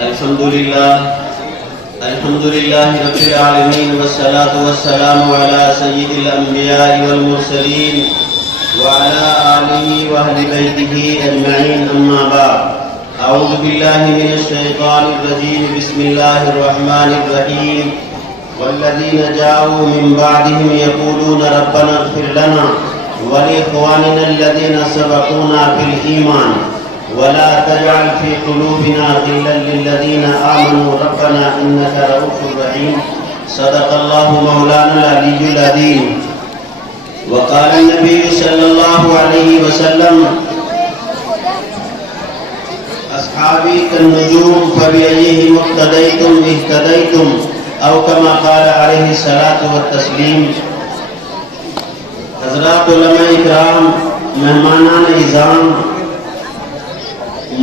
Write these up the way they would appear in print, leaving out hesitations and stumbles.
الحمد لله رب العالمين والصلاة والسلام على سيد الأنبياء والمرسلين وعلى آله وأهل بيته أجمعين أما بعد أعوذ بالله من الشيطان الرجيم بسم الله الرحمن الرحيم والذين جاءوا من بعدهم يقولون ربنا اغفر لنا ولإخواننا الذين سبقونا بالإيمان ولا تجعل في قلوبنا غلا للذين آمنوا ربنا إنك رؤوف رحيم صدق الله مولانا العلي العظيم وقال النبي صلى الله عليه وسلم أصحابي كالنجوم فبأيهم اقتديتم اهتديتم أو كما قال عليه الصلاة والتسليم. حضرات علماء اکرام، مہمانان اعظام،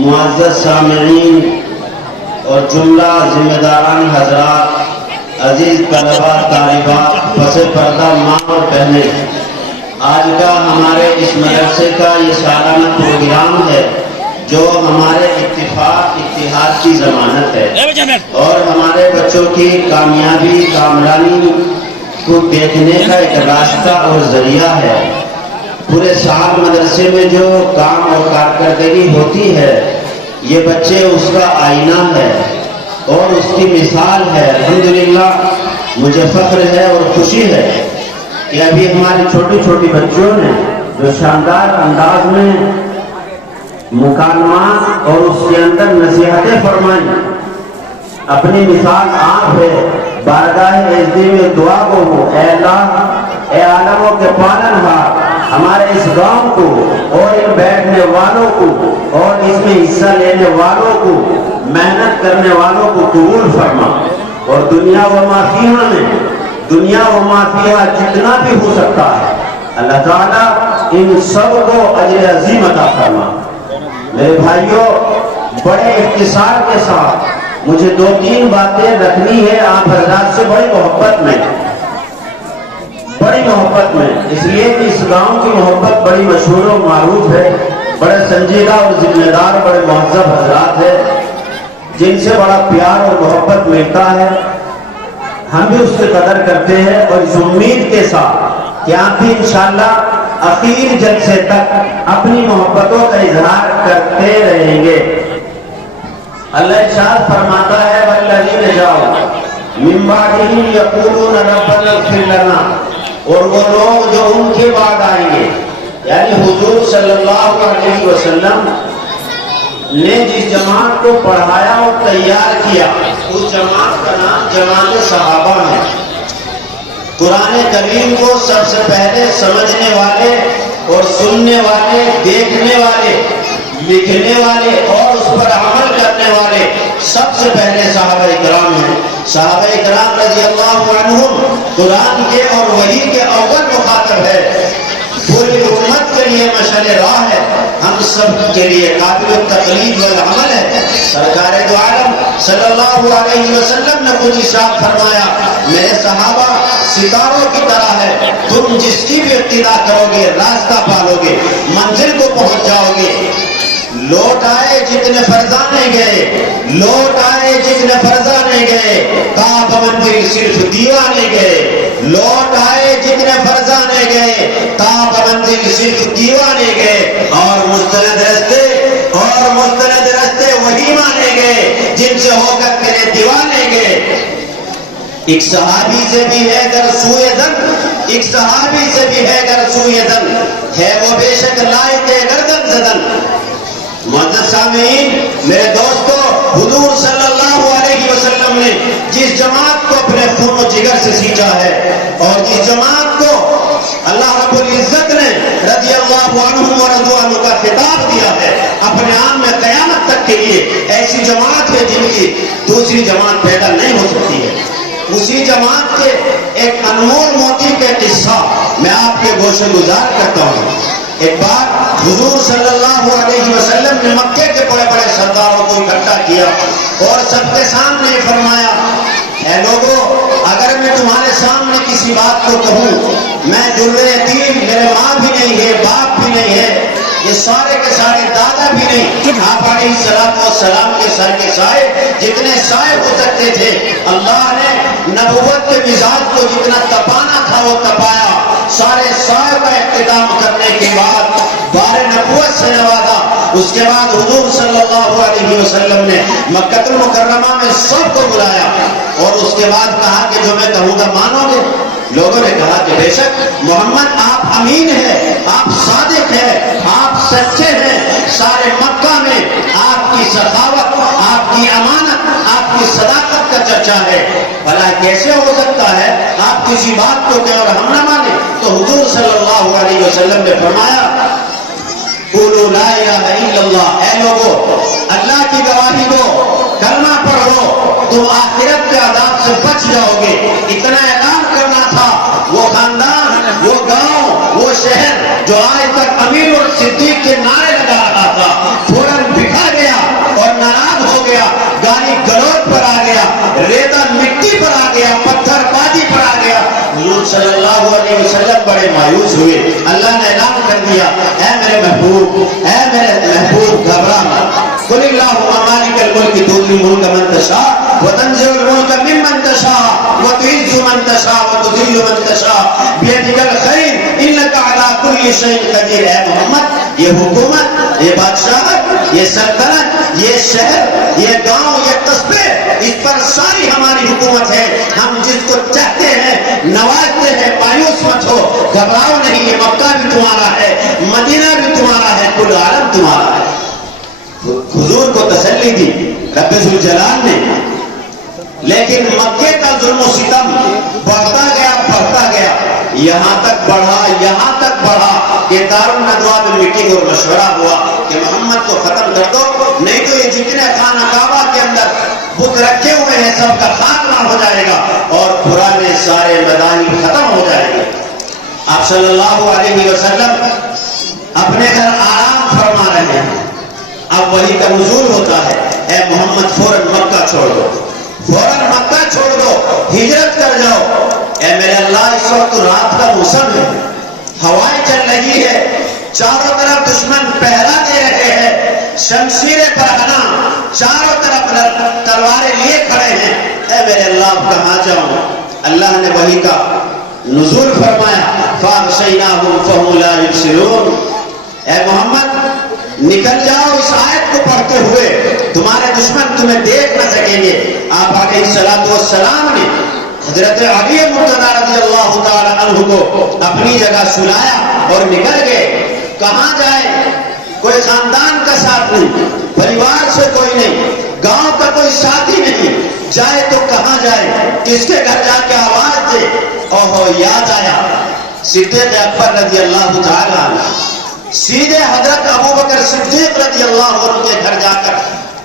معزز سامعین اور جملہ ذمہ داران حضرات، عزیز طلباء طالبات، پس پردہ ماں اور بہنیں، آج کا ہمارے اس مدرسے کا یہ سالانہ پروگرام ہے جو ہمارے اتحاد کی ضمانت ہے اور ہمارے بچوں کی کامیابی کامرانی کو دیکھنے کا ایک راستہ اور ذریعہ ہے. پورے سال مدرسے میں جو کام اور کارکردگی ہوتی ہے یہ بچے اس کا آئینہ ہے اور اس کی مثال ہے. الحمدللہ مجھے فخر ہے اور خوشی ہے کہ ابھی ہماری چھوٹی چھوٹی بچیوں نے جو شاندار انداز میں مکالمات اور اس کے اندر نصیحتیں فرمائیں، اپنی مثال آپ ہے. بارگاہ عزت میں دعا کو ہو، اے اللہ، اے عالموں کے پالنہار، ہمارے اس گاؤں کو اور ان بیٹھنے والوں کو اور اس میں حصہ لینے والوں کو، محنت کرنے والوں کو قبول فرما اور دنیا و ما فیہا میں دنیا و ما فیہا جتنا بھی ہو سکتا ہے اللہ تعالیٰ ان سب کو اجر عظیم عطا فرما. میرے بھائیوں، بڑے اختصار کے ساتھ مجھے 2-3 باتیں رکھنی ہے آپ حضرات سے بڑی محبت میں، اس لیے کہ اس گاؤں کی محبت بڑی مشہور و معروف ہے. بڑے سنجیدہ اور ذمہ دار بڑے مہذب حضرات ہیں جن سے بڑا پیار اور محبت ملتا ہے. ہم بھی اس کی قدر کرتے ہیں اور اس امید کے ساتھ کہ آپ بھی انشاءاللہ اخیر جلسے تک اپنی محبتوں کا اظہار کرتے رہیں گے. اللہ ارشاد فرماتا ہے والذین جاؤ من بعدہم یقولون ربنا اغفر لنا، اور وہ لوگ جو ان کے بعد آئیں گے یعنی حضور صلی اللہ علیہ وسلم نے جس جماعت کو پڑھایا اور تیار کیا اس جماعت کا نام جماعت صحابہ ہے. قرآن کریم کو سب سے پہلے سمجھنے والے اور سننے والے، دیکھنے والے، لکھنے والے اور اس پر عمل کرنے والے سب سے پہلے صحابہ اکرام ہیں. صحابہ اکرام رضی اللہ عنہم قرآن کے اور وحی کے اول مخاطب ہے. پوری امت کے لیے مشعل راہ ہے، ہم سب کے لیے قابل التقلید والعمل ہے. سرکار دو عالم صلی اللہ علیہ وسلم نے خود ارشاد فرمایا میرے صحابہ ستاروں کی طرح ہے، تم جس کی بھی اقتدا کرو گے راستہ پالو گے، منزل کو پہنچ جاؤ گے. لوٹ آئے جتنے فرزانے گئے، لوٹ آئے جتنے فرزانے گئے، کعب منزل صرف دیوانے گئے. لوٹ آئے جتنے فرزانے گئے، کعب منزل صرف دیوانے گئے. اور مستند رستے وہی مانے گئے جن سے ہو کر تیرے دیوانے گئے. ایک صحابی سے بھی ہے گر سوئے زن، ایک صحابی سے بھی ہے گر سوئے زن، ہے وہ بے شک لائق گردن زدن. معزز سامعین، میرے دوستو، حضور صلی اللہ علیہ وسلم نے جس جماعت کو اپنے خون و جگر سے سینچا ہے اور جس جماعت کو اللہ رب العزت نے رضی اللہ عنہم و رضوا عنہ کا خطاب دیا ہے اپنے عام میں قیامت تک کے لیے، ایسی جماعت ہے جن کی دوسری جماعت پیدا نہیں ہو سکتی ہے. اسی جماعت کے ایک انمول موتی کا قصہ میں آپ کے گوشے گزار کرتا ہوں. ایک بار حضور صلی اللہ علیہ وسلم نے مکے کے بڑے بڑے سرداروں کو اکٹھا کیا اور سب کے سامنے فرمایا اے لوگوں، اگر میں تمہارے سامنے کسی بات کو کہوں، میں در یتیم، میرے ماں بھی نہیں ہے، باپ بھی نہیں ہے، یہ سارے کے سارے دادا بھی نہیں، آپ علیہ السلام کے سر کے سائے جتنے سائے ہو سکتے تھے اللہ نے نبوت کے مزاج کو جتنا تپانا تھا وہ تپایا، سارے سائے کا اختتام کرنے کے بعد بار نبوت سے نوازا۔ اس کے بعد حضور صلی اللہ علیہ وسلم نے مکہ المکرمہ میں سب کو بلایا اور اس کے بعد کہا کہ جو میں کہوں گا مانو گے؟ لوگوں نے کہا کہ بے شک محمد آپ امین ہیں، آپ صادق ہیں، آپ سچے ہیں، سارے مکہ میں آپ کی سخاوت، آپ کی امانت، آپ کی صداقت کا چرچا ہے، بھلا کیسے ہو سکتا ہے آپ کسی بات کو کہیں اور ہم نہ مانیں؟ تو حضور صلی اللہ علیہ وسلم نے فرمایا قولوا لا الہ الا اللہ، اے لوگو اللہ کی گواہی دو، کلمہ پڑھو، تم آخرت کے عذاب سے بچ جاؤ گے۔ اتنا اعلان کرنا تھا، وہ خاندان، وہ گاؤں، وہ شہر جو آج تک امیر اور صدیق کے نعرے لگا رہا تھا فوراً بکھا گیا اور ناراض ہو گیا، گالی گلوچ پر آ گیا، ریتا مٹی پر آ گیا، پتھر بازی پر آ گیا۔ حضور صلی اللہ علیہ وسلم بڑے مایوس ہوئے، اللہ نے اعلان کر دیا اے میرے محبوب، اے میرے محبوب گھبرا مت، قل اللہم مالک الملک تؤتی الملک من تشاء وتنزع الملک ممن تشاء وتعز من تشاء وتذل من تشاء بیدک الخیر انک علی کل شیء قدیر۔ اے محمد یہ حکومت، یہ بادشاہت، یہ سلطنت، یہ شہر، یہ گاؤں، یہ قصبے، اس پر ساری ہماری حکومت ہے، ہم جس کو چاہتے ہیں نوازتے ہیں، مایوس مت ہو، گھبراؤ نہیں، یہ مکہ بھی تمہارا ہے، مدینہ بھی تمہارا ہے، کل عالم تمہارا ہے۔ حضور کو تسلی دی رب ذوالجلال نے، لیکن مکے کا ظلم و ستم بڑھتا گیا، یہاں تک بڑھا کہ دارالندوا میں میٹنگ اور مشورہ ہوا کہ محمد کو ختم کر دو، نہیں تو یہ جتنے خانہ کعبہ کے اندر بت رکھے ہوئے ہیں سب کا خاتمہ ہو جائے گا اور پرانے سارے مذاہب ختم ہو جائیں گے۔ آپ صلی اللہ علیہ وسلم اپنے گھر آرام فرما رہے ہیں، اب وحی کا نزول ہوتا ہے، اے محمد فوراً مکہ چھوڑ دو، فوراً مکہ چھوڑ دو، ہجرت کر جاؤ۔ اے میرے اللہ اس وقت رات کا موسم ہے، ہوائیں چل رہی ہے، چاروں طرف دشمن پہرا دے رہے ہیں، شمشیریں پرہنا، چاروں طرف تلواریں لیے کھڑے ہیں، اے میرے اللہ اب کہاں جاؤں؟ اللہ نے وحی کا نزول فرمایا فَأَغْشَيْنَاهُمْ فَهُمْ لَا يُبْصِرُونَ۔ اے محمد نکل جاؤ اس آیت کو پڑھتے ہوئے، تمہارے دشمن تمہیں دیکھ نہ سکیں گے۔ آپ علیہ السلام نے حضرت علی مرتضیٰ رضی اللہ تعالی عنہ کو اپنی جگہ سلایا اور نکل گئے۔ کہاں جائے؟ کوئی خاندان کا ساتھ نہیں، پریوار سے کوئی نہیں، گاؤں کا کوئی ساتھی نہیں، جائے تو کہاں جائے؟ کس کے گھر جا کے آواز دے؟ اوہو یاد آیا، صدیق اکبر رضی اللہ تعالی عنہ سیدھے حضرت ابوبکر صدیق رضی اللہ عنہ کے گھر جا کر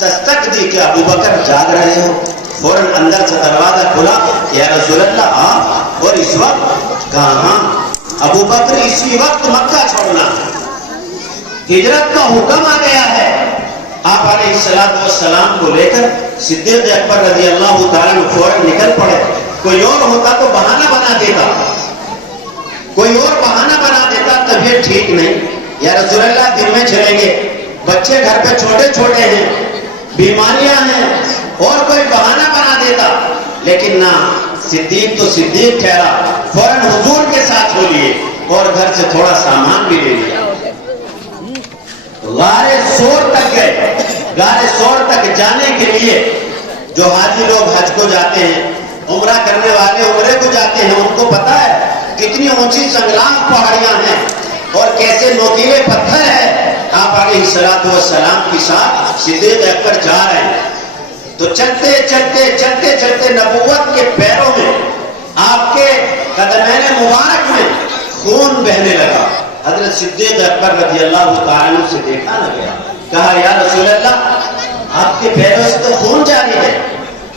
دستک دی کہ ابوبکر جاگ رہے ہو؟ فوراً اندر سے دروازہ کھلا، یا رسول اللہ آپ، اور اس وقت کہاں؟ ابوبکر اسی وقت مکہ چھوڑنا، ہجرت کا حکم آ گیا ہے۔ آپ علیہ السلام کو لے کر صدیق اکبر رضی اللہ تعالیٰ عنہ فوراً نکل پڑے۔ کوئی اور ہوتا تو بہانہ بنا دیتا، کوئی اور بہانہ بنا دیتا، طبیعت ٹھیک نہیں، یا رسول اللہ دن میں چلیں گے، بچے گھر پہ چھوٹے چھوٹے ہیں، بیماریاں ہیں، اور کوئی بہانہ بنا دیتا، لیکن نہ، صدیق تو صدیق ٹھہرا، فوراً حضور کے ساتھ ہو لیے اور گھر سے تھوڑا سامان بھی لے لیا۔ غار سور تک گئے، غار سور تک جانے کے لیے جو حاجی لوگ حج کو جاتے ہیں، عمرہ کرنے والے عمرے کو جاتے ہیں، ان کو پتا ہے کتنی اونچی سنگلاف پہاڑیاں ہیں اور کیسے نوکیلے پتھر ہیں۔ آپ علیہ السلام کے ساتھ صدیق اکبر جا رہے ہیں تو چلتے چلتے چلتے چلتے نبوت کے پیروں میں، آپ کے قدمین مبارک میں خون بہنے لگا۔ حضرت صدیق اکبر رضی اللہ تعالیٰ عنہ سے دیکھا نہ گیا، کہا یا رسول اللہ آپ کے پیروں سے تو خون جاری ہے،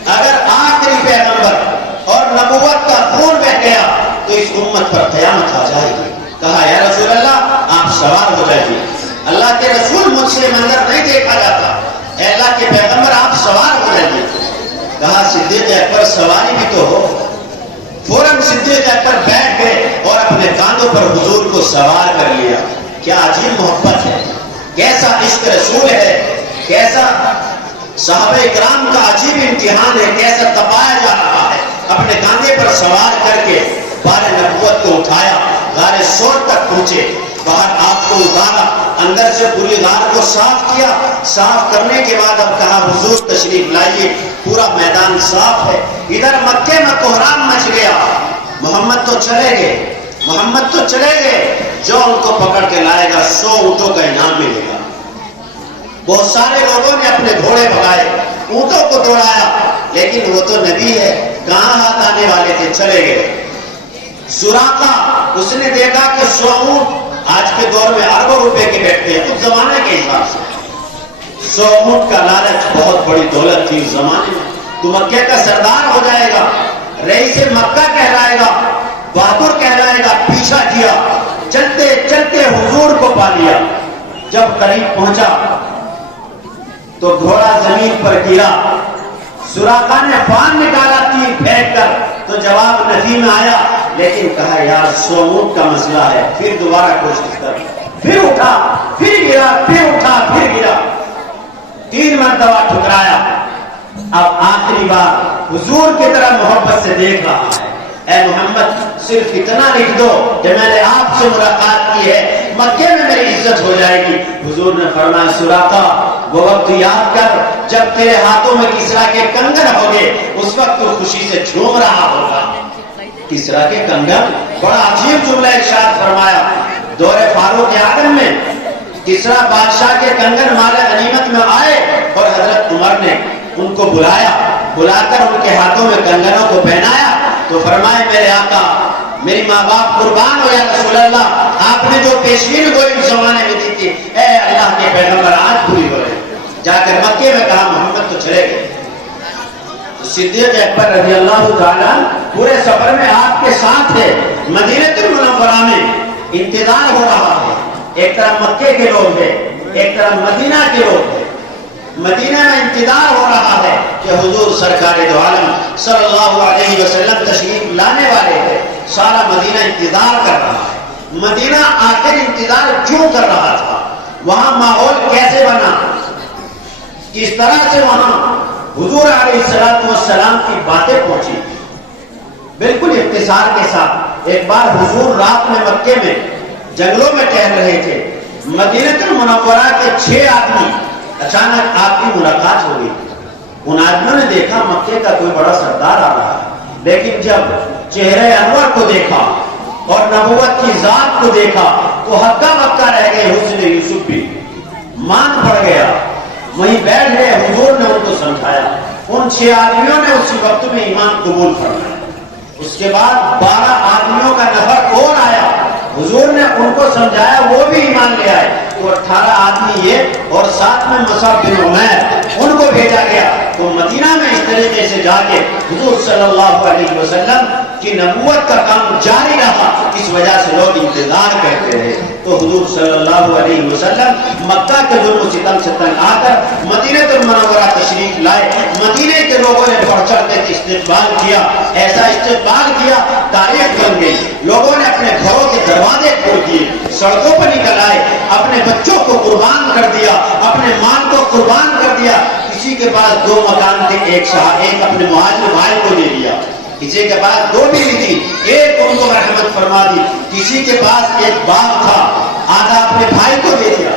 اگر آخری پیغمبر اور نبوت کا خون بہ گیا تو اس امت پر قیامت آ جائے گی۔ کہا یا رسول اللہ آپ سوار ہو جائیے، اللہ کے رسول مجھ سے منظر نہیں دیکھا جاتا، اے اللہ کے پیغمبر آپ سوار ہو جائیے۔ کہا صدیق اکبر سواری بھی تو ہو، فوراً صدیق اکبر بیٹھ گئے اور اپنے کاندھوں پر حضور کو سوار کر لیا۔ کیا عجیب محبت ہے، کیسا عشق رسول ہے، کیسا صحابہ اکرام کا عجیب امتحان ہے، کیسا تپایا جا رہا ہے۔ اپنے کاندھے پر سوار کر کے بار نبوت کو اٹھایا، غار سور تک پہنچے، باہر آپ کو اتارا، اندر سے پوری غار کو صاف کیا۔ صاف کرنے کے بعد اب کہا حضور تشریف لائیے، پورا میدان صاف ہے۔ ادھر مکے میں کوہرام مچ گیا، محمد تو چلے گئے، محمد تو چلے گئے، جو ان کو پکڑ کے لائے گا 100 اونٹوں کا انعام ملے گا۔ بہت سارے لوگوں نے اپنے گھوڑے بھگائے، اونٹوں کو دوڑایا، لیکن وہ تو نبی ہے، کہاں ہاتھ آنے والے تھے، چلے گئے۔ سراقہ اس نے دیکھا کہ 100 اونٹ آج کے دور میں اربوں روپے کے بیٹھتے ہیں، اس زمانے کے حساب سے 100 اونٹ کا لالچ بہت بڑی دولت تھی اس زمانے میں۔ تو مکے کا سردار ہو جائے گا، رئیس مکہ کہلائے گا، بہادر کہلائے گا۔ پیچھا کیا، چلتے چلتے حضور کو پا لیا۔ جب قریب پہنچا تو گھوڑا زمین پر گرا، سراقہ نے فان نکالا تیر پھینک کر، تو جواب نفی میں آیا، لیکن کہا یار 100 اونٹ کا مسئلہ ہے، پھر دوبارہ کوشش کر۔ پھر اٹھا، پھر گرا، پھر اٹھا، پھر گرا، 3 مرتبہ ٹھکرایا۔ اب آخری بار حضور کی طرح محبت سے دیکھ رہا ہے، اے محمد صرف اتنا لکھ دو کہ میں نے آپ سے ملاقات کی ہے، مکے میں میری عزت ہو جائے گی۔ حضور نے فرمایا سراقہ وہ وقت یاد کر جب تیرے ہاتھوں میں کسرا کے کنگن ہوگے، اس وقت تو خوشی سے جھوم رہا ہوگا۔ کسرا کے کنگن، بڑا عجیب جملہ ارشاد فرمایا۔ دور فاروق اعظم میں کسرا بادشاہ کے کنگن مال غنیمت میں آئے اور حضرت عمر نے ان کو بلا کر ان کے ہاتھوں میں کنگنوں کو پہنایا، تو فرمائے میرے آقا میری ماں باپ قربان ہو یا رسول اللہ، آپ نے جو پیشگی گوئی اس زمانے میں دی تھی، اے اللہ کے پیغمبر آج پوری ہو رہی۔ جا کر مکے میں کہا محمد تو چلے گئے۔ صدیق اکبر رضی اللہ تعالیٰ پورے سفر میں آپ کے ساتھ ہے، مدینہ المنورہ میں انتظار ہو رہا ہے۔ ایک طرف مکے کے لوگ ہیں، ایک طرف مدینہ کے لوگ ہیں۔ مدینہ میں انتظار ہو رہا ہے کہ حضور سرکار دو عالم صلی اللہ علیہ وسلم تشریف لانے والے ہیں۔ سارا مدینہ انتظار کر رہا ہے۔ مدینہ آخر انتظار کیوں کر رہا تھا؟ وہاں ماحول کیسے بنا، کس طرح سے وہاں حضور علیہ السلام کی باتیں پہنچی؟ بالکل اختصار کے ساتھ، ایک بار حضور رات میں مکے میں جنگلوں میں ٹہل رہے تھے، مدینہ المنورہ کے 6 آدمی اچانک آپ کی ملاقات ہو گئی۔ ان آدمیوں نے دیکھا مکے کا کوئی بڑا سردار آ رہا ہے، لیکن جب چہرے انور کو دیکھا اور نبوت کی ذات کو دیکھا تو ہکا بکا رہ گئے۔ حسن یوسف بھی مان پڑ گیا، وہیں بیٹھ گئے۔ حضور نے ان کو سمجھایا، ان 6 آدمیوں نے اسی وقت میں ایمان قبول فرمایا۔ اس کے بعد 12 آدمیوں کا نفر اور آیا، حضور نے ان کو سمجھایا، وہ بھی ایمان لے آئے، تو 18 آدمی یہ اور ساتھ میں مصعب بن عمیر ان کو بھیجا گیا۔ تو مدینہ میں اس طریقے سے جا کے حضور صلی اللہ علیہ وسلم کی نبوت کا کام جاری رہا، اس وجہ سے لوگ انتظار کرتے رہے۔ تو حضور صلی اللہ علیہ وسلم مکہ کے ظلم و ستم سے تنگ آ کر مدینہ المنورہ تشریف لائے۔ مدینے کے لوگوں نے بڑھ چڑھ کے استقبال کیا، ایسا استقبال کیا تاریخ بن گئی۔ لوگوں نے اپنے گھروں کے دروازے کھول دیے، سڑکوں پر نکل آئے، اپنے بچوں کو قربان کر دیا، اپنے مال کو قربان کر دیا۔ کسی کے پاس 2 مکان تھے، ایک اپنے مہاجر بھائی کو دے دیا، کسی کے پاس 2 بیوی تھی، ایک ان کو رحمت فرما دی، کسی کے پاس ایک باغ تھا، آدھا اپنے بھائی کو دے دیا۔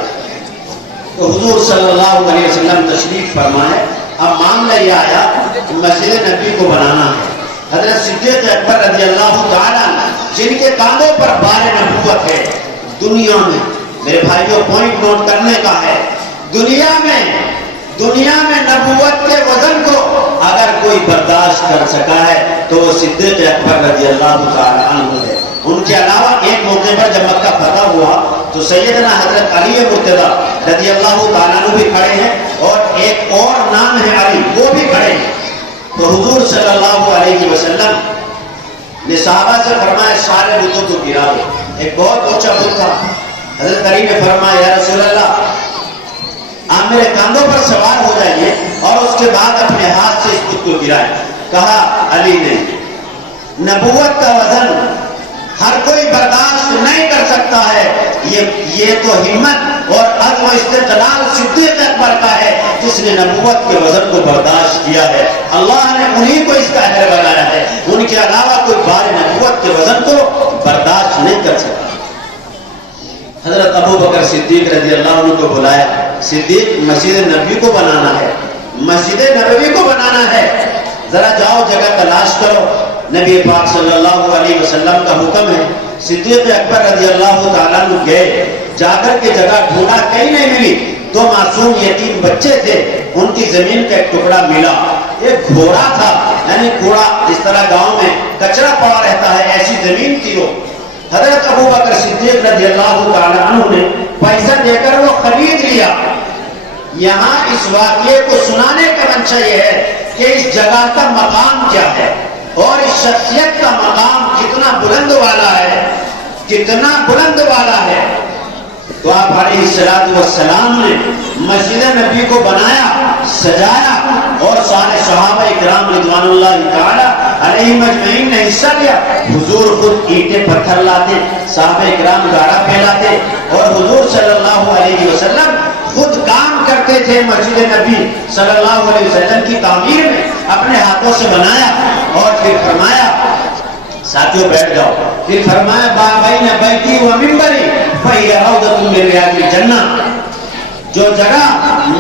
تو حضور صلی اللہ علیہ وسلم تشریف فرمائے۔ اب معاملہ یہ آیا کہ مسجد نبی کو بنانا ہے۔ حضرت صدیق اکبر رضی اللہ تعالیٰ جن کے کاندھوں پر بار نبوت ہے، دنیا میں میرے بھائیوں پوائنٹ نوٹ کرنے کا ہے، دنیا میں نبوت کے وزن کو اگر کوئی برداشت کر سکا ہے تو وہ صدیق اکبر رضی اللہ تعالیٰ عنہ ہے۔ ان کے علاوہ ایک موقع پر جب مکہ فتح ہوا تو سیدنا حضرت علی مرتضیٰ رضی اللہ تعالیٰ عنہ بھی کھڑے ہیں، اور ایک اور نام ہے علی، وہ بھی کھڑے ہیں۔ تو حضور صلی اللہ علیہ وسلم نے صحابہ سے فرمایا سارے بتوں کو گرا دو۔ ایک بہت اونچا بت تھا، حضرت علی نے فرمایا یا رسول اللہ آپ میرے کاندھوں پر سوار ہو جائیے اور اس کے بعد اپنے ہاتھ سے اس بت کو گرائیں۔ کہا علی نے نبوت کا وزن ہر کوئی برداشت نہیں کر سکتا ہے. یہ تو ہمت اور عزم و استقلال صدیق اکبر کا ہے جس نے نبوت کے وزن کو برداشت کیا ہے. اللہ نے انہی کو اس کا اہل بنایا ہے. ان کے علاوہ کوئی بار نبوت کے وزن کو برداشت نہیں کر سکتا. حضرت ابو بکر صدیق رضی اللہ عنہ کو بلایا. صدیق مسجد نبی کو بنانا ہے, مسجد نبوی کو بنانا ہے, ذرا جاؤ جگہ تلاش کرو. نبی پاک صلی اللہ علیہ وسلم کا حکم ہے. صدیق اکبر رضی اللہ تعالیٰ عنہ گئے, جا کر کے جگہ ڈھونڈا, کہیں نہیں ملی. دو معصوم یتیم بچے تھے, ان کی زمین کا ایک ٹکڑا ملا. ایک گھوڑا تھا, یعنی گھوڑا جس طرح گاؤں میں کچرا پڑا رہتا ہے ایسی زمین تھی وہ. حضرت ابو بکر صدیق رضی اللہ تعالیٰ عنہ نے پیسہ دے کر وہ خرید لیا. یہاں اس واقعے کو سنانے کا منشا یہ ہے کہ اس جگہ کا مقام کیا ہے اور اس شخصیت کا مقام کتنا بلند والا ہے, کتنا بلند والا ہے. تو آپ علیہ السلام نے مسجد نبی کو بنایا, سجایا, اور سارے صحابہ اکرام رضوان اللہ تعالی علیہم اجمعین نے حصہ لیا. حضور خود اینٹیں پتھر لاتے, صحابہ اکرام گاڑا پھیلاتے, اور حضور صلی اللہ علیہ وسلم خود کام کرتے تھے. مسجد نبی صلی اللہ علیہ وسلم کی تعمیر میں اپنے ہاتھوں سے بنایا, اور پھر فرمایا ساتھیوں بیٹھ جاؤ. پھر فرمایا بابین بیتی و منبری فہی روضۃ من ریاض الجنہ. جو جگہ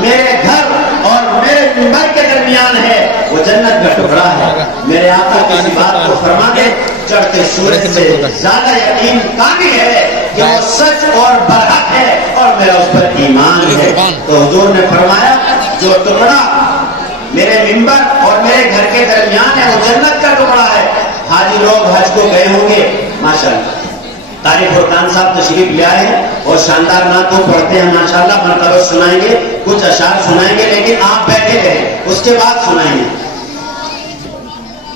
میرے گھر اور میرے منبر کے درمیان ہے وہ جنت کا ٹکڑا ہے. میرے آقا کسی بات کو فرما دے, چڑھتے سورج سے زیادہ یقین کامل ہے کہ وہ سچ اور برحق ہے اور میرا اس پر ایمان ہے. تو حضور نے فرمایا جو ٹکڑا میرے منبر اور میرے گھر کے درمیان ہے وہ جنت کا ٹکڑا ہے. حاجی لوگ حج کو گئے ہوں گے, ماشاءاللہ طارق فرقان صاحب تشریف لے آئے ہیں اور شاندار نعتوں پڑھتے ہیں ماشاءاللہ. مرتبہ سنائیں گے, کچھ اشعار سنائیں گے, لیکن آپ بیٹھے رہیں, اس کے بعد سنائیں گے.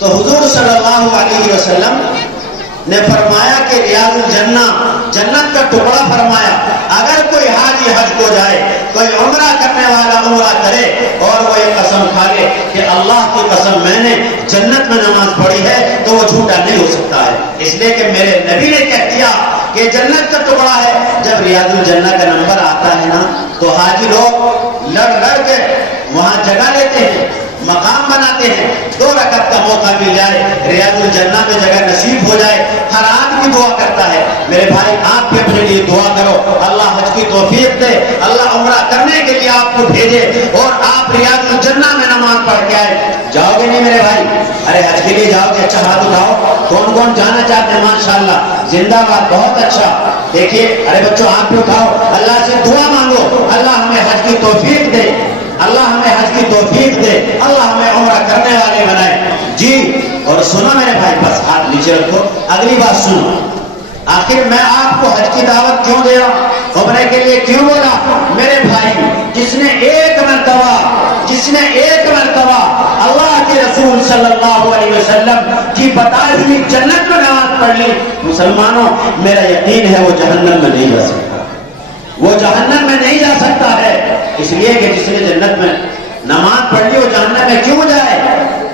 تو حضور صلی اللہ علیہ وسلم نے فرمایا کہ ریاض الجنہ جنت کا ٹکڑا فرمایا. اگر کوئی حاجی حج کو جائے, کوئی عمرہ کرنے والا عمرہ کرے اور وہ یہ قسم کھا لے کہ اللہ کی قسم میں نے جنت میں نماز پڑھی ہے, تو وہ جھوٹا نہیں ہو سکتا ہے. اس لیے کہ میرے نبی نے کہہ دیا کہ جنت کا ٹکڑا ہے. جب ریاض الجنہ کا نمبر آتا ہے نا, تو حاجی لوگ لڑ لڑ کے وہاں جگہ لیتے ہیں, مقام بناتے ہیں. 2 رکعت کا موقع مل جائے, ریاض الجنہ میں جگہ نصیب ہو جائے. ہر آدمی دعا کرتا ہے. میرے بھائی آپ بھی اپنے لیے دعا کرو, اللہ حج کی توفیق دے, اللہ عمرہ کرنے کے لیے آپ کو بھیجے اور آپ ریاض الجنہ میں نماز پڑھ کے آئے. جاؤ گے نہیں میرے بھائی؟ ارے حج کے لیے جاؤ گے؟ اچھا ہاتھ اٹھاؤ, کون کون جانا چاہتے ہیں؟ ماشاءاللہ, زندہ باد, بہت اچھا. دیکھیے, ارے بچوں آپ بھی اٹھاؤ, اللہ سے دعا مانگو, اللہ ہمیں حج کی توفیق دے, اللہ ہمیں حج کی توفیق دے, اللہ ہمیں عمرہ کرنے والے بنائے. جی, اور سنو میرے بھائی, بس ہاتھ نیچے رکھو, اگلی بات سنو. آخر میں آپ کو حج کی دعوت کیوں دے رہا ہوں, عمرے کے لیے کیوں بولا؟ میرے بھائی, جس نے ایک مرتبہ اللہ کے رسول صلی اللہ علیہ وسلم کی بتائی ہوئی جنت میں نماز پڑھ لی, مسلمانوں میرا یقین ہے وہ جہنم میں نہیں جا سکتا, وہ جہنم میں نہیں جا سکتا ہے. اس لیے کہ جس نے جنت میں نماز پڑھ لی وہ جہنم میں کیوں جائے؟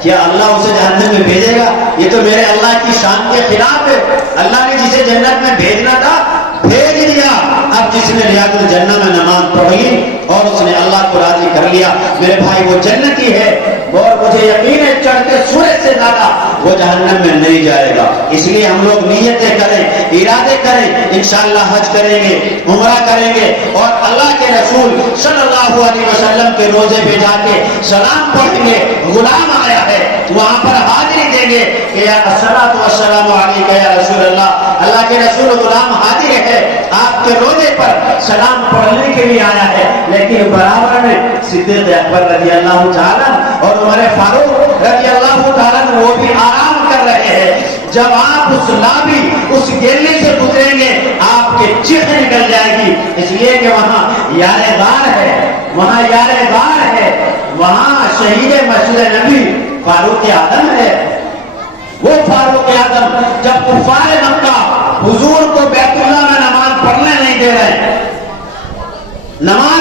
کیا اللہ اسے جہنم میں بھیجے گا؟ یہ تو میرے اللہ کی شان کے خلاف ہے. اللہ نے جسے جنت میں بھیجنا تھا بھیج دیا. اب جس نے ریاض الجنہ میں نماز پڑھ لی اور اس نے اللہ کو راضی کر لیا, میرے بھائی وہ جنتی ہے, اور مجھے یقین ہے چڑھتے سورج سے زیادہ وہ جہنم میں نہیں جائے گا. اس لیے ہم لوگ نیتیں کریں, ارادے کریں, انشاءاللہ حج کریں گے, عمرہ کریں گے, اور اللہ کے رسول صلی اللہ علیہ وسلم کے روزے پہ جا کے سلام پڑھیں گے. غلام آیا ہے, وہاں پر حاضری دیں گے کہ یا الصلاۃ والسلام علیک یا رسول اللہ. اللہ کے رسول غلام حاضر ہے, آپ کے روزے پر سلام پڑھنے کے لیے آیا ہے. لیکن برابر میں صدیق اکبر رضی اللہ تعالیٰ اور عمر فاروق رضی اللہ تعالیٰ وہ بھی آرام کر رہے ہیں. جب آپ اس لابی, اس گیلی سے گزریں گے, آپ کے چیخ نکل جائے گی. اس لیے کہ وہاں یار غار ہے, وہاں یار غار ہے, وہاں شہید مسجد نبی فاروق اعظم ہے. وہ فاروق اعظم جب کفار مکہ حضور کو بیت اللہ میں نماز پڑھنے نہیں دے رہے, نماز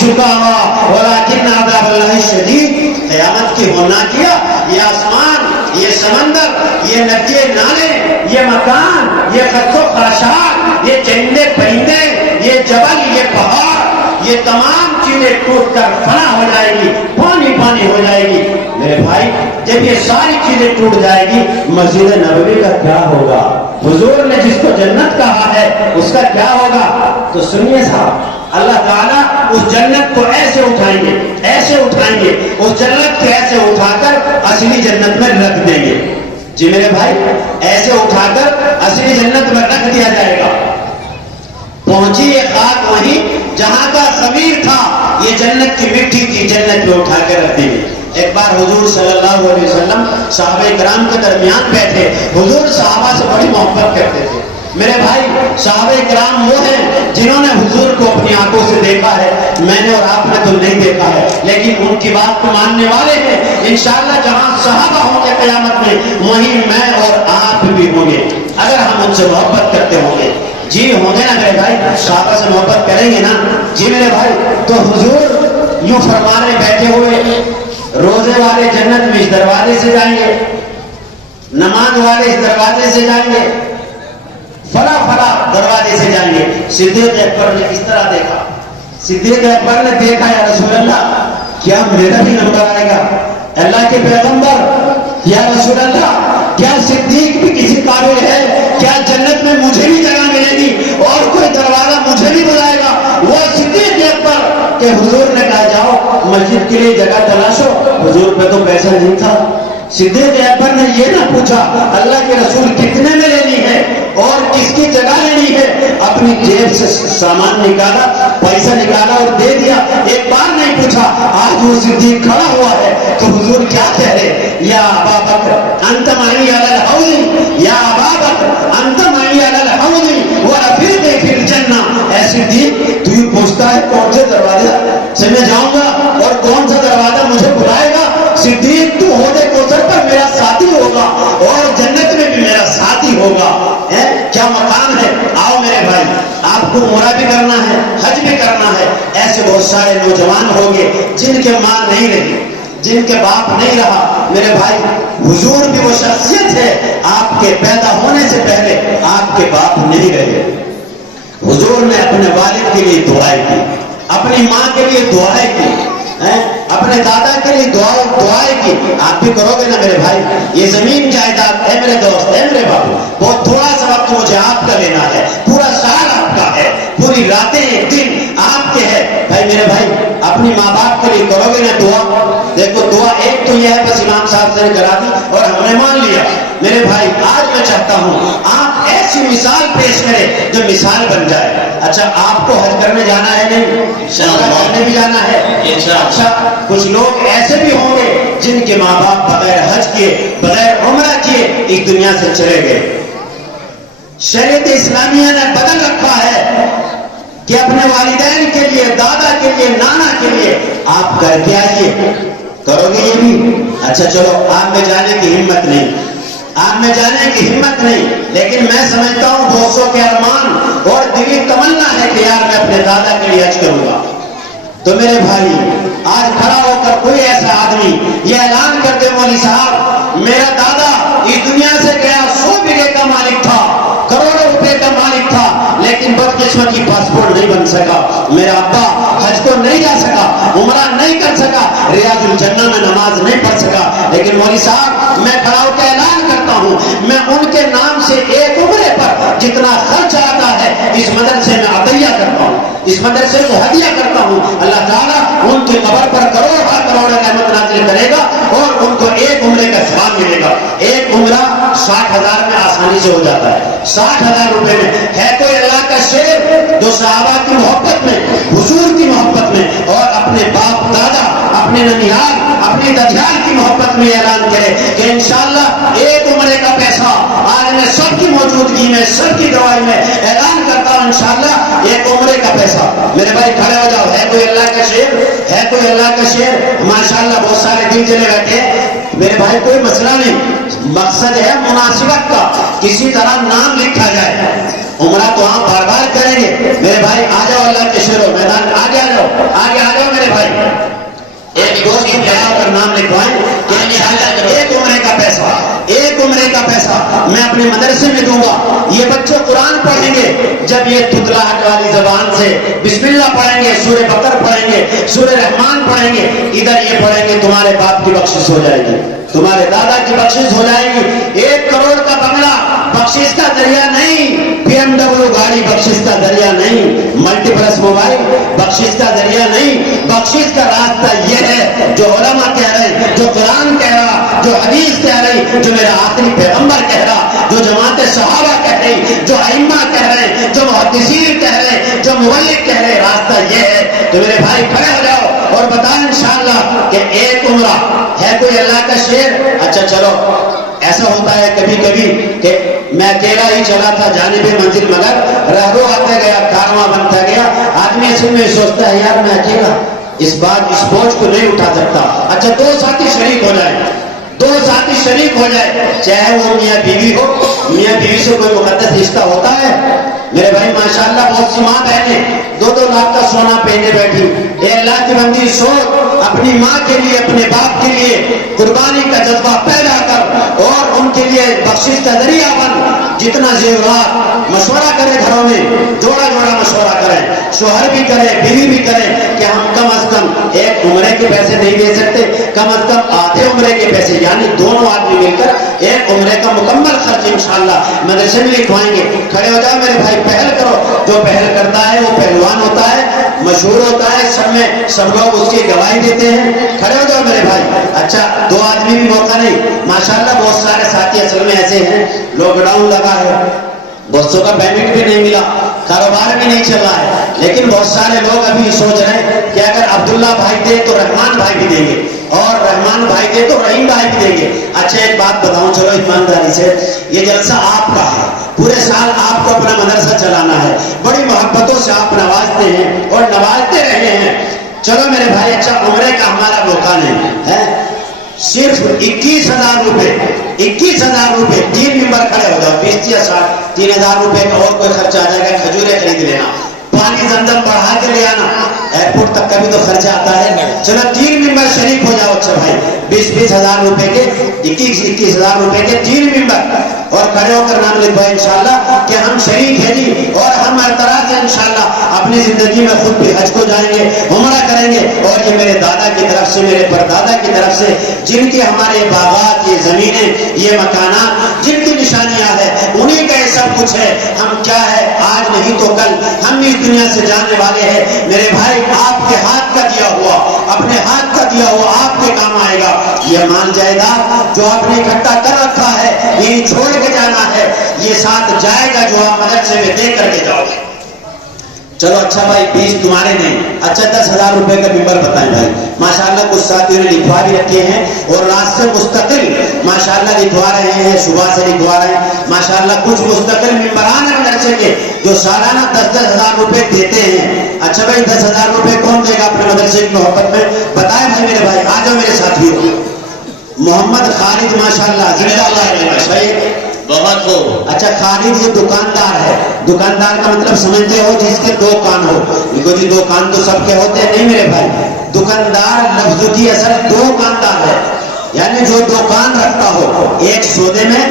سکارا ولکن عذاب اللہ شدید۔ قیامت کی ہونا کیا، یہ آسمان، یہ سمندر، یہ ندی نالے، یہ مکان، یہ خط و خاشاک، یہ چرندے پرندے، یہ جبل، یہ پہاڑ، یہ تمام چیزیں ٹوٹ کر فنا ہو جائے گی، پانی پانی ہو جائے گی۔ میرے بھائی جب یہ ساری چیزیں ٹوٹ جائے گی، مسجد نبوی کا کیا ہوگا؟ حضور نے جس کو جنت کہا ہے اس کا کیا ہوگا؟ تو سنیے صاحب، اللہ تعالیٰ اس جنت کو ایسے اٹھائیں گے، ایسے اٹھائیں گے، اس جنت کو ایسے اٹھا کر اصلی جنت میں رکھ دیں گے۔ جی میرے بھائی، ایسے اٹھا کر اصلی جنت میں رکھ دیا جائے گا۔ پہنچی یہ خاک وہیں جہاں کا ضمیر تھا، یہ جنت کی مٹی کی جنت میں اٹھا کے رکھ دیں گے۔ ایک بار حضور صلی اللہ علیہ وسلم صحابہ کرام کے درمیان بیٹھے، حضور صحابہ سے بڑی محبت کرتے تھے۔ میرے بھائی صحابہ کرام وہ ہیں جنہوں نے حضور کو اپنی آنکھوں سے دیکھا ہے، میں نے اور آپ نے تو نہیں دیکھا ہے، لیکن ان کی بات کو ماننے والے ہیں۔ انشاءاللہ جہاں صحابہ ہوں گے قیامت میں، وہیں میں اور آپ بھی ہوں گے، اگر ہم ان سے محبت کرتے ہوں گے۔ جی ہوں گے نا میرے بھائی، صحابہ سے محبت کریں گے نا؟ جی میرے بھائی، تو حضور یوں فرمانے بیٹھے ہوئے، روزے والے جنت میں اس دروازے سے جائیں گے، نماز والے اس دروازے سے جائیں گے، فلاں فلاں دروازے سے جائیں گے۔ صدیق اکبر نے اس طرح دیکھا، صدیق اکبر نے دیکھا، یا رسول اللہ کیا میرا بھی نمبر آئے گا؟ اللہ کے پیغمبر یا رسول اللہ کیا صدیق بھی کسی قابل ہے؟ کیا جنت میں مجھے بھی جگہ ملے گی اور کوئی دروازہ مجھے بھی بلائے گا؟ وہ صدیق اکبر کہ حضور نے کہا جاؤ مسجد کے لیے جگہ تلاشو، حضور پہ تو پیسہ نہیں تھا۔ صدیق اکبر نے یہ نہ پوچھا اللہ کے رسول کتنے میں لینی ہے اور کس کی جگہ لینی ہے، اپنی جیب سے سامان نکالا، پیسہ نکالا اور دے دیا، ایک بار نہیں پوچھا۔ آج وہ صدیق کھڑا ہوا ہے تو حضور کیا کہہ رہے؟ یا ابا بکر انت معی علی الحوض، یا ابا بکر انت معی علی الحوض ورفیقی فی الجنہ۔ اے صدیق تو یہ پوچھتا ہے کون سے دروازے سے میں جاؤں گا اور کون سا دروازہ مجھے بلائے گا؟ صدیق تو حوض کوثر پر میرا ساتھی ہوگا اور جنت میں بھی میرا ساتھی ہوگا۔ کیا مقام ہے! آؤ میرے بھائی، آپ کو عمرہ بھی کرنا ہے، حج بھی کرنا ہے۔ ایسے بہت سارے نوجوان ہوں گے جن کے ماں نہیں رہی، جن کے باپ نہیں رہا۔ میرے بھائی حضور بھی وہ شخصیت ہے، آپ کے پیدا ہونے سے پہلے آپ کے باپ نہیں رہے۔ حضور نے اپنے والد کے لیے دعائیں کی، اپنی ماں کے لیے دعائیں کی، اپنے دادا کے لیے دعائیں کی۔ آپ بھی کرو گے نا میرے بھائی؟ یہ زمین جائیداد ہے میرے دوست، ہے میرے باپو، بہت تھوڑا سا وقت مجھے آپ کا لینا ہے، پورا سال آپ کا ہے، پوری راتیں ایک دن آپ کے ہے۔ بھائی میرے بھائی اپنی ماں باپ کے لیے کرو گے نا دعا؟ دیکھو دعا ایک تو یہ ہے، بس امام صاحب سے کرا دی اور ہم نے مان لیا۔ میرے بھائی آج میں چاہتا ہوں آپ ایسی مثال پیش کریں جو مثال بن جائے۔ اچھا آپ کو حج کرنے جانا ہے؟ نہیں، عمرہ کرنے بھی جانا ہے؟ اچھا کچھ لوگ ایسے بھی ہوں گے جن کے ماں باپ بغیر حج کیے، بغیر عمرہ کیے اس دنیا سے چلے گئے۔ شریعت اسلامیہ نے بدل رکھا ہے کہ اپنے والدین کے لیے، دادا کے لیے، نانا کے لیے آپ کر کے آئیے۔ کرو گے یہ بھی؟ اچھا چلو، آپ میں جانے کی ہمت نہیں، آپ میں جانے کی ہمت نہیں، لیکن میں سمجھتا ہوں دوستوں کے ارمان اور دلی تمنا ہے کہ یار میں اپنے دادا کے لیے حج کروں گا۔ تو میرے بھائی آج کھڑا ہو کر کوئی ایسا آدمی یہ اعلان کر دے مولوی صاحب میرا دادا اس دنیا سے گیا 100 بیگھے کا مالک تھا، کروڑوں روپے کا مالک تھا، لیکن بدقسمتی پاسپورٹ نہیں بن سکا، میرا ابا حج کو نہیں جا سکا، عمرہ نہیں کر سکا، ریاض الجنہ میں نماز نہیں پڑھ سکا، لیکن مولوی صاحب میں کھڑا ہو کے اعلان کرتا ہوں میں ان کے نام سے ایک عمرے پر جتنا خرچ آتا ہے اس مدرسے میں عطیہ کرتا ہوں، اس مدرسے کو ہدیہ کرتا ہوں۔ اللہ تعالیٰ ان کی قبر پر کروڑ رحمت نازل کرے گا اور ان کو ایک عمرے کا ثواب ملے گا۔ ایک عمرہ 60,000 میں آسانی سے ہو جاتا ہے، 60,000 روپے میں۔ ہے کوئی اللہ کا شیر جو صحابہ کی محبت میں، حضور کی محبت میں اور اپنے باپ دادا، اپنے ننیال، اپنی ددیال کی محبت میں اعلان کرے کہ انشاءاللہ ایک عمرے کا پیسہ آج میں سب کی موجودگی میں، سب کی گواہی میں اعلان کرتا ہوں انشاءاللہ ایک عمرے کا پیسہ۔ میرے بھائی کھڑے ہو جاؤ، ہے کوئی اللہ کا شیر؟ ہے کوئی اللہ کا شیر؟ ماشاءاللہ بہت سارے دل چلے بیٹھے میرے بھائی، کوئی مسئلہ نہیں، مقصد ہے مناسبت کا، کسی طرح نام لکھا جائے۔ عمرہ تو آپ بار بار کریں گے میرے بھائی. آ جاؤ اللہ کے شیرو میدان آگے آ جاؤ, آگے آ جاؤ میرے بھائی. ایک دوست کی بلا کر نام لکھوائیں کہ انشاءاللہ ایک عمرے کا پیسہ, ایک عمرے کا پیسہ میں اپنے مدرسے میں دوں گا. یہ بچے قرآن پڑھیں گے, جب یہ تتلاہٹ والی زبان سے بسم اللہ پڑھیں گے, سورہ بقر پڑھیں گے, سورہ رحمان پڑھیں گے, ادھر یہ پڑھیں گے تمہارے باپ کی بخشش ہو جائے گی, تمہارے دادا کی بخشش ہو جائے گی. 1 کروڑ کا بنگلہ بخشش کا ذریعہ نہیں, BMW گاڑی بخشش کا ذریعہ نہیں, ملٹی پلس موبائل بخشش کا ذریعہ نہیں. بخشش کا راستہ یہ ہے جو علماء کہہ رہے ہیں, جو قرآن کہہ رہا, جو حدیث کہہ رہی, جو میرا آخری پیغمبر کہہ رہا, جو جماعت صحابہ کہہ رہی, جو ائمہ کہہ رہے ہیں, جو محدثین کہہ رہے ہیں, جو مولد کہہ رہے ہیں, راستہ یہ ہے. تو میرے بھائی کھڑے ہو جاؤ اور بتائیں انشاءاللہ کہ ایک عمرہ ہے. کوئی اللہ کا شیر؟ اچھا چلو, ایسا ہوتا ہے کبھی کبھی کہ میں اکیلا ہی چلا تھا جانب منزل, مگر رہرو آتا گیا, کارواں بنتا گیا. آدمی اصل میں سوچتا ہے یار میں اکیلا اس بوجھ کو نہیں اٹھا سکتا. اچھا 2 ساتھی شریک ہو جائے, 2 ساتھی شریک ہو جائے, چاہے وہ میاں بیوی ہو. میاں بیوی سے کوئی مقدس رشتہ ہوتا ہے میرے بھائی؟ ماشاءاللہ بہت سی ماں بہنیں 2-2 لاکھ کا سونا پہنے بیٹھی. اے اللہ کی بندی سوچ, اپنی ماں کے لیے, اپنے باپ کے لیے قربانی کا جذبہ پیدا کر اور ان کے لیے بخشش کا ذریعہ بن. جتنا زیورات مشورہ کرے گھروں میں, جوڑا جوڑا مشورہ کریں, شوہر بھی کرے, بیوی بھی کرے کہ ہم کم از کم ایک عمرے کے پیسے نہیں دے سکتے, کم از کم آدھے عمرے کے پیسے, یعنی دونوں آدمی مل کر ایک عمرے کا مکمل خرچ انشاءاللہ مدرسے میں لکھوائیں گے. کھڑے ہو جاؤ میرے بھائی, پہل کرو. جو پہل کرتا ہے وہ پہلوان ہوتا ہے, مشہور ہوتا ہے, سب لوگ اس کی گواہی دیتے ہیں. کھڑے ہو جاؤ میرے بھائی. اچھا 2 آدمی بھی موقع نہیں, ماشاءاللہ بہت سارے ساتھی اصل میں ایسے ہیں, لاک ڈاؤن لگا ہے, بسوں کا پیمنٹ بھی نہیں ملا, کاروبار بھی نہیں چل رہا ہے, لیکن بہت سارے لوگ ابھی سوچ رہے ہیں کہ اگر عبداللہ بھائی دے تو رحمان بھائی بھی دیں گے, اور رحمان بھائی دے تو رحیم بھائی بھی دیں گے. اچھا ایک بات بتاؤں, چلو ایمانداری سے, یہ جلسہ آپ کا ہے, پورے سال آپ کو اپنا مدرسہ چلانا ہے, بڑی محبتوں سے آپ نوازتے ہیں اور نوازتے رہے ہیں. چلو میرے بھائی, اچھا عمرے کا ہمارا موقع نہیں ہے, صرف 21,000 روپے, 21,000 روپے. 3 ممبر کھڑے ہو جاؤ, 20 یا 60, 3,000 روپے کا اور کوئی خرچہ آ جائے گا. کھجورے خرید لینا, پانی زمزم بڑھا کے لے آنا, ایئرپورٹ تک کا بھی تو خرچہ آتا ہے. چلو 3 ممبر شریک ہو جاؤ. اچھا بھائی 20,000 روپے کے, 21,000 روپے کے 3 ممبر, اور کھڑے ہو کر نام لکھوائے انشاءاللہ کہ ہم شریک ہیں جی, اور ہم ہر طرح سے انشاءاللہ اپنی زندگی میں خود بھی حج کو جائیں گے, عمرہ کریں گے. اور یہ میرے دادا کی طرف سے, میرے پردادا کی طرف سے, جن کے ہمارے باغات, یہ زمینیں, یہ مکانات, جن کی نشانیاں ہیں, انہیں کا یہ سب کچھ ہے. ہم کیا ہے, آج نہیں تو کل ہم اس دنیا سے جانے والے ہیں. میرے بھائی آپ کے ہاتھ کا دیا ہوا, اپنے ہاتھ کا دیا ہوا آپ کے کام آئے گا. یہ مال جائیداد جو آپ نے اکٹھا کر رکھا ہے, یہ چھوڑ کے جانا ہے, یہ ساتھ جائے گا جو آپ مدرسے میں دے کر کے جاؤ گے. چلو اچھا بھائی 20 تمہارے نہیں, اچھا 10,000 روپے کا ممبر بتائیں بھائی. ماشاءاللہ کچھ ساتھیوں نے لکھوا بھی رکھے ہیں, اور رات سے مستقل ماشاءاللہ لکھوا رہے ہیں, صبح سے لکھوا رہے ہیں. ماشاءاللہ کچھ مستقل ممبران ہیں مدرسے کے جو سالانہ 10,000 روپے دیتے ہیں. اچھا بھائی 10,000 روپے کون دے گا اپنے مدرسے کی محبت میں؟ بتائیں بھائی میرے بھائی, آ جاؤ میرے ساتھیوں. محمد خالد ماشاءاللہ زندہ اللہ بہت خوب. اچھا خالد یہ دکاندار ہے, دکاندار کا مطلب سمجھتے ہو جس کے 2 کان ہو. دیکھو جی 2 کان تو سب کے ہوتے ہیں نہیں میرے بھائی, دکاندار لفظ کی اصل 2 کاندار ہے, یعنی جو 2 کان رکھتا ہو, ایک سودے میں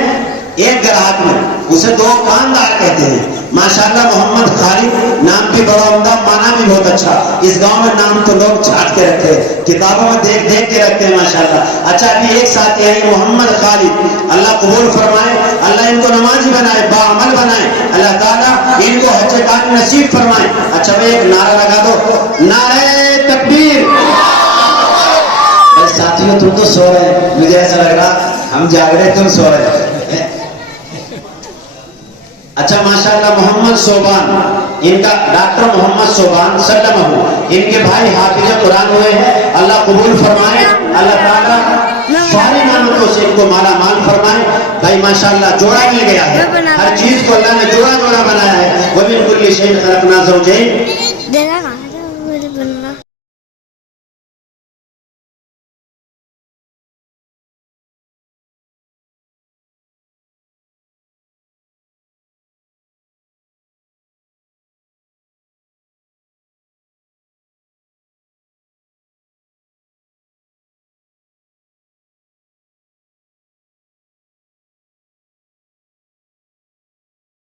ایک گراہک میں, اسے 2 کاندار کہتے ہیں. ماشاءاللہ محمد خالد نام بھی بڑا عمدہ, مانا بھی بہت اچھا. اس گاؤں میں نام تو لوگ چھانٹ کے رکھتے ہیں, کتابوں میں دیکھ دیکھ کے رکھتے ہیں ماشاءاللہ. اچھا ابھی ایک ساتھی ہے محمد خالد, اللہ قبول فرمائے, اللہ ان کو نمازی بنائے, باعمل بنائے, اللہ تعالیٰ ان کو حج کام نصیب فرمائے. اچھا بھائی ایک نعرہ لگا دو, نعرہ تکبیر. ساتھیوں تم تو سو رہے ہیں, مجھے ایسا لگ رہا ہم جاگ رہے تم سو رہے ہیں. اچھا ماشاءاللہ محمد صوبان, ان کا ڈاکٹر محمد صوبان سلمہ, ان کے بھائی حافظ قرآن ہوئے ہیں, اللہ قبول فرمائے, اللہ تعالیٰ ساری نعمتوں سے ان کو مالا مال فرمائے. بھائی ماشاءاللہ جوڑا مل گیا ہے, ہر چیز کو اللہ نے جوڑا جوڑا بنایا ہے. وَمِن كُلِّ شَيْءٍ خَلَقْنَا زَوْجَيْنِ